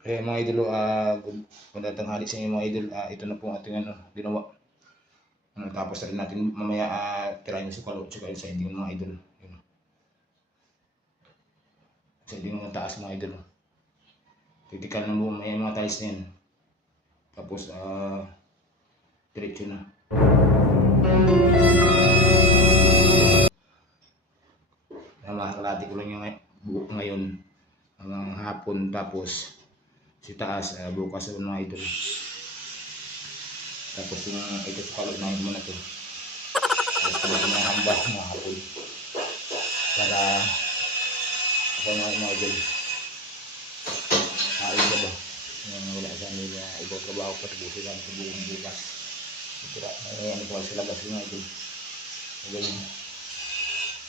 Kaya mga idol, magandang tanghali sa inyo mga idol. Ito na po ang ating ginawa. Tapos na rin natin mamaya tirahin yung sukalo at saka yung siding mga idol. Yun. Siding ng taas mga idol. Titikal na mo mamaya yung mga tiles na yan. Tapos diretso na. Makakalati ko lang yung buhok ngayon hanggang hapon, tapos si taas bukas mga idol. Tapos yung ito sukalo na yun muna to. Tapos tulad ng hamba mga hapon. Para ako mga idol. Iba ba? Wala sa nila ibang trabaho pa tapusin lang sa buong bukas. Ano ko sa labas mga idol. Ganyan.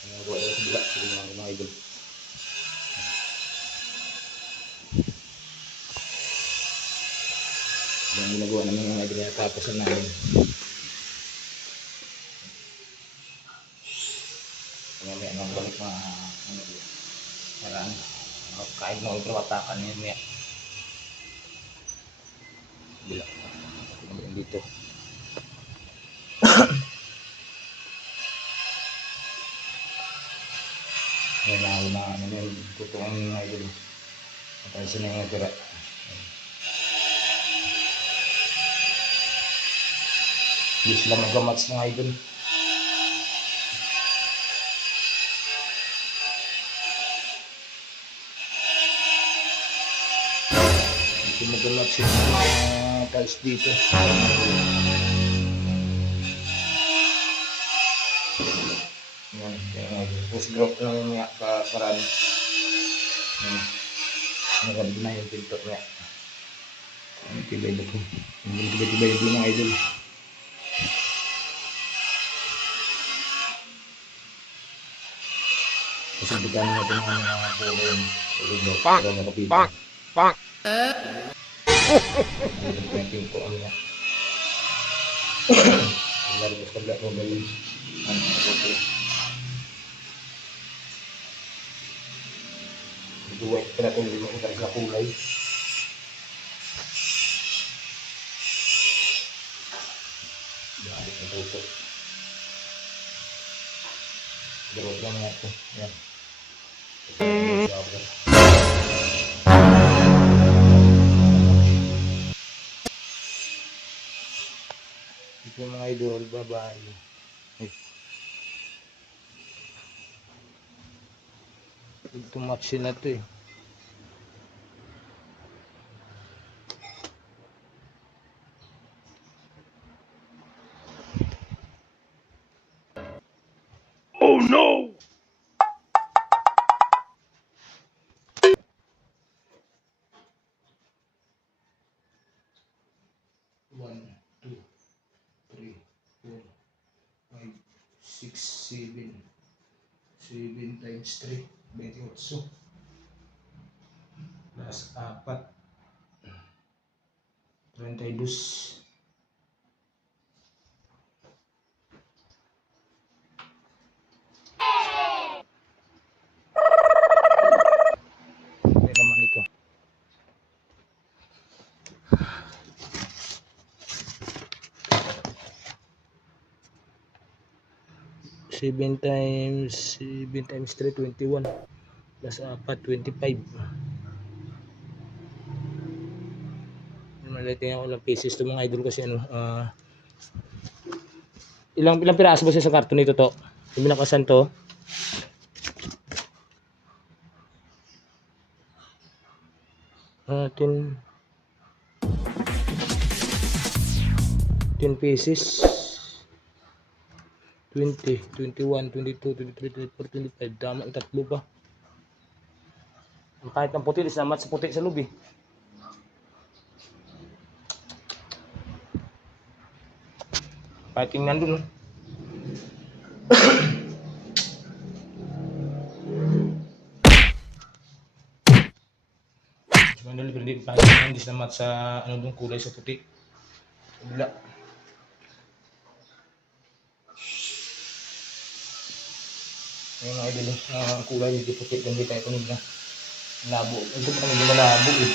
Ang gawa sa bila sa mga idol. Yung ginagawa namin mga idol na tapos na namin. Mamaya nang balik mga ano doon. Marami. Kahit na ultrawatakan yun niya. Bila. Dito. Ngayon na ano yun. Tutungan mga idol. Matayos na yung tira. Bis lang mag-match mga idol. Ito mag-match yung tiles dito. Yan. Tapos drop lang yung mga paraan. Nagabig na yung pinto niya. Ang tibay-tibay ko. Ang tibay-tibay ko mga idol. Kasi bigyan natin ang mga pulo yung pulo. Pang! Pang! Pang! Yung pinto niya. Largos kabla ko ba yun? Ano pulo. Duwag ka natin yung mga kulay. Balik na tutok. Durog lang nga ito. Yan. Ito mga idol, bye-bye. Ito match na ito eh. Oh no! One, two, three, four, 5, 6, 7. 7 times 3, 28. Plus 4, 32. May naman ito. Seven times 3, 21. Plus 4, 25. Tingnan ko lang pieces to mga idol kasi ilang piraso ba siya sa karton nito to? Yung binakasan to. 10 pieces. 20, 21, 22, 23, 24, 25. Tama ang tatlo pa. Kahit ang puti, namat sa puti sa loob eh. Kahit yung nandun. Mandali pero hindi kahit hindi namat sa ano dun kulay sa puti. Bila. Yung mga idol, ang kulay hindi puti, hindi tayo kunig na labo. Ito pa medyo malabo eh.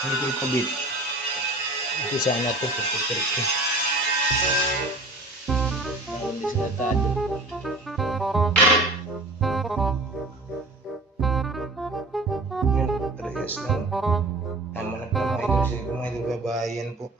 Hindi ko ipabit. Ito sana po. Ito. Meron din sa natado. Yun, 3 years na. Tama na po mga idol. Sige po mga idol, babayan po.